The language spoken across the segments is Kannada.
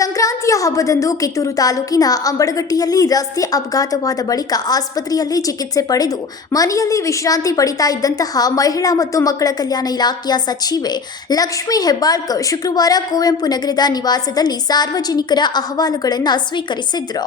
ಹುಟ್ಟುಹಬ್ಬದಂದು ಕಿತ್ತೂರು ತಾಲೂಕಿನ ಅಂಬಡಗಟ್ಟಿಯಲ್ಲಿ ರಸ್ತೆ ಅಪಘಾತವಾದ ಬಳಿಕ ಆಸ್ಪತ್ರೆಯಲ್ಲಿ ಚಿಕಿತ್ಸೆ ಪಡೆದು ಮನೆಯಲ್ಲಿ ವಿಶ್ರಾಂತಿ ಪಡಿತಾ ಇದ್ದಂತಹ ಮಹಿಳಾ ಮತ್ತು ಮಕ್ಕಳ ಕಲ್ಯಾಣ ಇಲಾಖೆಯ ಸಚಿವೆ ಲಕ್ಷ್ಮಿ ಹೆಬ್ಬಾಳ್ಕರ್ ಶುಕ್ರವಾರ ಕುವೆಂಪು ನಗರದ ನಿವಾಸದಲ್ಲಿ ಸಾರ್ವಜನಿಕರ ಅಹವಾಲುಗಳನ್ನು ಸ್ವೀಕರಿಸಿದ್ರು.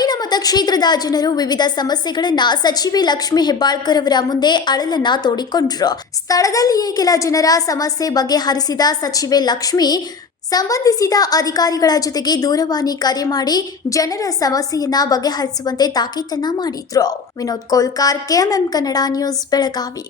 ಗ್ರಾಮೀಣ ಮತಕ್ಷೇತ್ರದ ಜನರು ವಿವಿಧ ಸಮಸ್ಯೆಗಳನ್ನ ಸಚಿವೆ ಲಕ್ಷ್ಮಿ ಹೆಬ್ಬಾಳ್ಕರ್ ಅವರ ಮುಂದೆ ಅಳಲನ್ನ ತೋಡಿಕೊಂಡ್ರು. ಸ್ಥಳದಲ್ಲಿಯೇ ಕೆಲ ಜನರ ಸಮಸ್ಯೆ ಬಗೆಹರಿಸಿದ ಸಚಿವೆ ಲಕ್ಷ್ಮಿ, ಸಂಬಂಧಿಸಿದ ಅಧಿಕಾರಿಗಳ ಜೊತೆಗೆ ದೂರವಾಣಿ ಕರೆ ಮಾಡಿ ಜನರ ಸಮಸ್ಯೆಯನ್ನ ಬಗೆಹರಿಸುವಂತೆ ತಾಕೀತನ್ನ ಮಾಡಿದ್ರು. Vinod Kolkar, KMM Kannada news, Belagavi.